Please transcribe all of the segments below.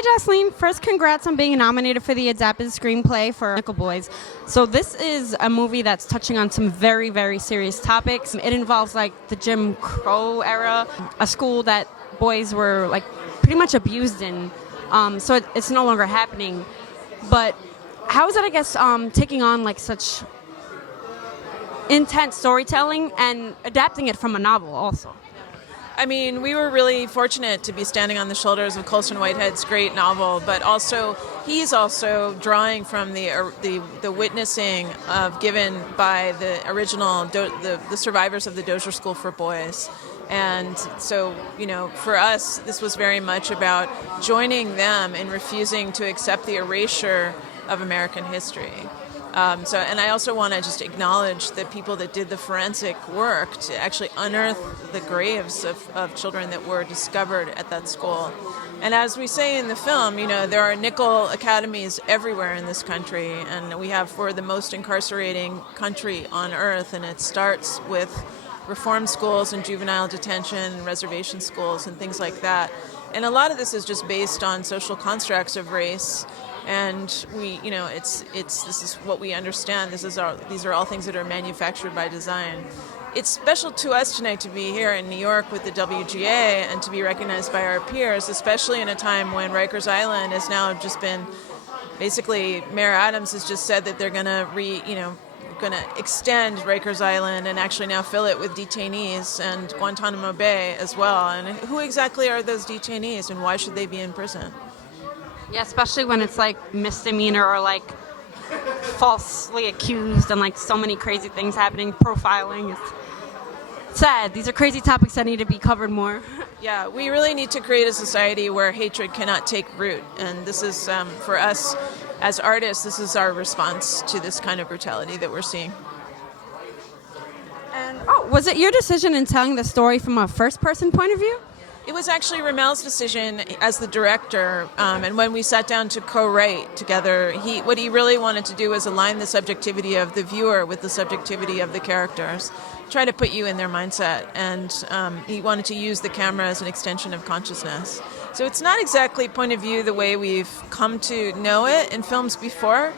Hi, Joslyn. First, congrats on being nominated for the adapted screenplay for Nickel Boys. So this is a movie that's touching on some very, very serious topics. It involves like the Jim Crow era, a school that boys were like pretty much abused in. So it's no longer happening. But how is it, I guess, taking on like such intense storytelling and adapting it from a novel also? I mean, we were really fortunate to be standing on the shoulders of Colson Whitehead's great novel, but also he's also drawing from the witnessing of given by the original the survivors of the Dozier School for Boys. And so, you know, for us, this was very much about joining them in refusing to accept the erasure of American history. And I also want to just acknowledge the people that did the forensic work to actually unearth the graves of children that were discovered at that school. And as we say in the film, you know, there are nickel academies everywhere in this country, and we're the most incarcerating country on earth, and it starts with reform schools and juvenile detention and reservation schools and things like that. And a lot of this is just based on social constructs of race. And we, you know, this is what we understand. These are all things that are manufactured by design. It's special to us tonight to be here in New York with the WGA and to be recognized by our peers, especially in a time when Rikers Island has now just been, basically, Mayor Adams has just said that they're going to extend Rikers Island and actually now fill it with detainees, and Guantanamo Bay as well. And who exactly are those detainees, and why should they be in prison? Yeah, especially when it's like misdemeanor or like falsely accused and like so many crazy things happening, profiling. It's sad. These are crazy topics that need to be covered more. Yeah, we really need to create a society where hatred cannot take root. And this is, for us as artists, this is our response to this kind of brutality that we're seeing. And was it your decision in telling the story from a first-person point of view? It was actually Ramel's decision as the director, and when we sat down to co-write together, what he really wanted to do was align the subjectivity of the viewer with the subjectivity of the characters, try to put you in their mindset, and he wanted to use the camera as an extension of consciousness. So it's not exactly point of view the way we've come to know it in films before.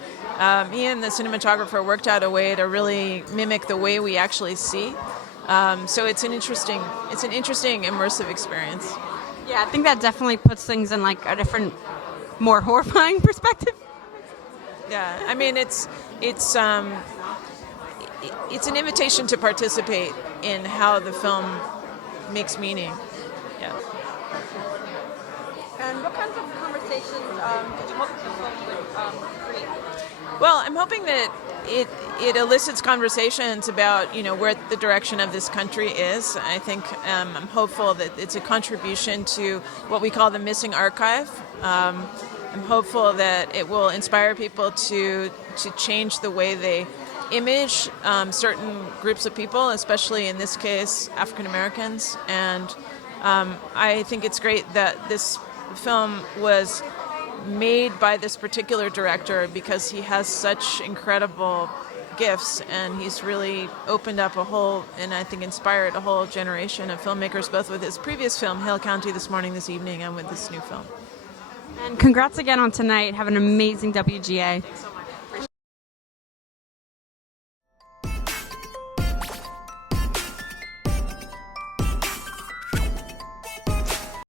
He and the cinematographer worked out a way to really mimic the way we actually see. So it's an interesting immersive experience. Yeah, I think that definitely puts things in like a different, more horrifying perspective. Yeah, I mean it's an invitation to participate in how the film makes meaning. Yeah. And what kinds of conversations did you hope the film would create? Well, I'm hoping that it elicits conversations about, you know, where the direction of this country is. I think I'm hopeful that it's a contribution to what we call the missing archive. I'm hopeful that it will inspire people to change the way they image certain groups of people, especially in this case African Americans. And I think it's great that this film was made by this particular director because he has such incredible gifts, and he's really opened up a whole, and I think inspired a whole generation of filmmakers, both with his previous film, Hale County This Morning, This Evening, and with this new film. And congrats again on tonight. Have an amazing WGA.